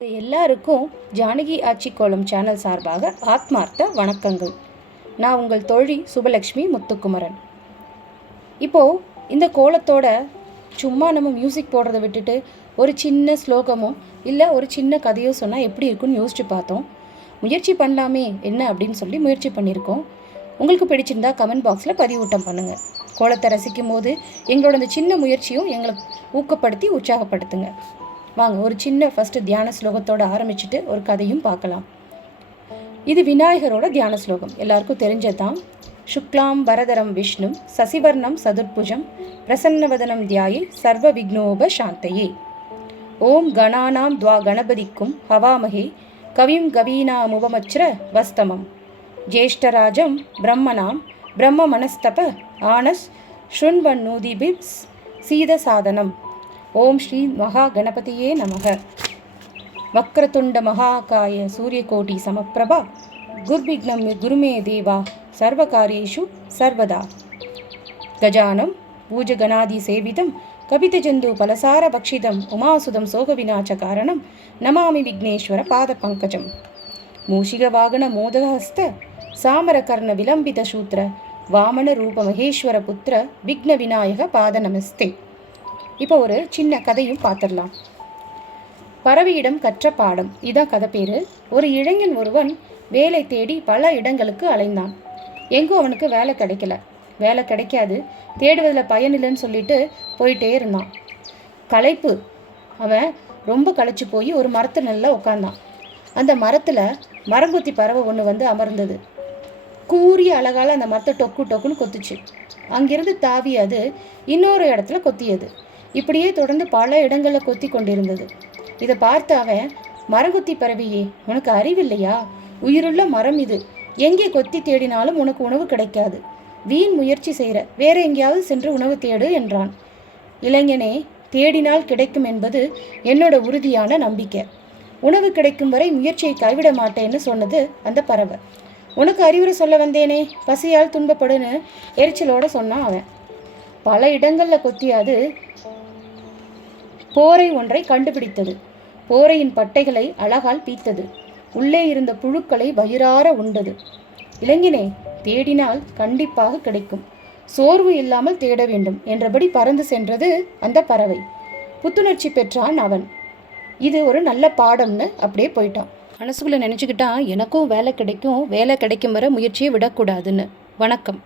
எல்லாருக்கும் ஜானகி ஆட்சி கோலம் சேனல் சார்பாக ஆத்மார்த்த வணக்கங்கள். நான் உங்கள் தோழி சுபலக்ஷ்மி முத்துக்குமரன். இப்போது இந்த கோலத்தோட சும்மா நம்ம மியூசிக் போடுறதை விட்டுட்டு ஒரு சின்ன ஸ்லோகமோ இல்லை ஒரு சின்ன கதையோ சொன்னால் எப்படி இருக்குன்னு யோசிச்சு பார்த்தோம். முயற்சி பண்ணலாமே என்ன அப்படின்னு சொல்லி முயற்சி பண்ணியிருக்கோம். உங்களுக்கு பிடிச்சிருந்தா கமெண்ட் பாக்ஸில் பதிவூட்டம் பண்ணுங்கள். கோலத்தை ரசிக்கும் போது எங்களோட இந்த சின்ன முயற்சியும் எங்களை ஊக்கப்படுத்தி உற்சாகப்படுத்துங்க. வாங்க ஒரு சின்ன ஃபஸ்ட்டு தியான ஸ்லோகத்தோடு ஆரம்பிச்சுட்டு ஒரு கதையும் பார்க்கலாம். இது விநாயகரோட தியான ஸ்லோகம், எல்லாருக்கும் தெரிஞ்சதான். சுக்லாம் பரதரம் விஷ்ணு சசிவர்ணம் சதுர்புஜம் பிரசன்னவதனம் தியாயி சர்வ விக்னோப சாந்தையே. ஓம் கணானாம் துவா கணபதிக்கும் ஹவாமகே கவிம் கவீனாமுபமச்ர வஸ்தமம் ஜேஷ்டராஜம் பிரம்மனாம் பிரம்ம மனஸ்தப ஆனஸ் ஷுண்வன்னூதிபிஸ் சீதசாதனம். ஓம் ஸ்ரீ மகா கணபதியே நமக. வக்ரதுண்ட மகாகாய சூரியகோட்டி சமப்பிரபா குர்விக்னம் குருமே தேவா சர்வகாரியேஷு சர்வதா. கஜானம் பூஜகணாதி சேவிதம் கபிதஜந்து பலசார பக்ஷிதம் உமாசுதம் சோகவிநாச்ச காரணம் நமாமி விக்னேஸ்வர பாத பங்கஜம். மூஷிக வாகன மோதகஸ்த சாமரகர்ண விலம்பித சூத்திர வாமன ரூப மகேஸ்வர புத்திர விக்ன விநாயக பாத நமஸ்தே. இப்போ ஒரு சின்ன கதையும் பார்த்துடலாம். பறவையிடம் கற்ற பாடம், இதான் கதை பேர். ஒரு இளைஞன் ஒருவன் வேலை தேடி பல இடங்களுக்கு அலைந்தான். எங்கும் அவனுக்கு வேலை கிடைக்கல. வேலை கிடைக்காது, தேடுவதில் பயனில்லைன்னு சொல்லிட்டு போயிட்டே இருந்தான். களைப்பு, அவன் ரொம்ப களைச்சு போய் ஒரு மரத்து நல்லா உட்காந்தான். அந்த மரத்தில் மரங்கொத்தி பறவை ஒன்று வந்து அமர்ந்தது. கூறிய அழகால் அந்த மரத்தை டொக்கு டொக்குன்னு கொத்துச்சு. அங்கிருந்து தாவி அது இன்னொரு இடத்துல கொத்தியது. இப்படியே தொடர்ந்து பல இடங்களில் கொத்தி கொண்டிருந்தது. இதை பார்த்து அவன், மரங்கொத்தி பறவையே, உனக்கு அறிவில்லையா? உயிருள்ள மரம் இது, எங்கே கொத்தி தேடினாலும் உனக்கு உணவு கிடைக்காது. வீண் முயற்சி செய்கிற, வேற எங்கேயாவது சென்று உணவு தேடு என்றான். இளைஞனே, தேடினால் கிடைக்கும் என்பது என்னோட உறுதியான நம்பிக்கை. உணவு கிடைக்கும் வரை முயற்சியை கைவிட மாட்டேன்னு சொன்னது அந்த பறவை. உனக்கு அறிவுரை சொல்ல வந்தேனே, பசியால் துன்பப்படுன்னு எரிச்சலோட சொன்னான் அவன். பல இடங்களில் கொத்தியாது போரை ஒன்றை கண்டுபிடித்தது. போரையின் பட்டைகளை அழகால் பீத்தது. உள்ளே இருந்த புழுக்களை வயிறார உண்டது. இளைஞனே, தேடினால் கண்டிப்பாக கிடைக்கும். சோர்வு இல்லாமல் தேட வேண்டும் என்றபடி பறந்து சென்றது அந்த பறவை. புத்துணர்ச்சி பெற்றான் அவன். இது ஒரு நல்ல பாடம்னு அப்படியே போயிட்டான். மனசுக்குள்ளே நினச்சிக்கிட்டான், எனக்கும் வேலை கிடைக்கும், வேலை கிடைக்கும் வரை முயற்சியை விடக்கூடாதுன்னு. வணக்கம்.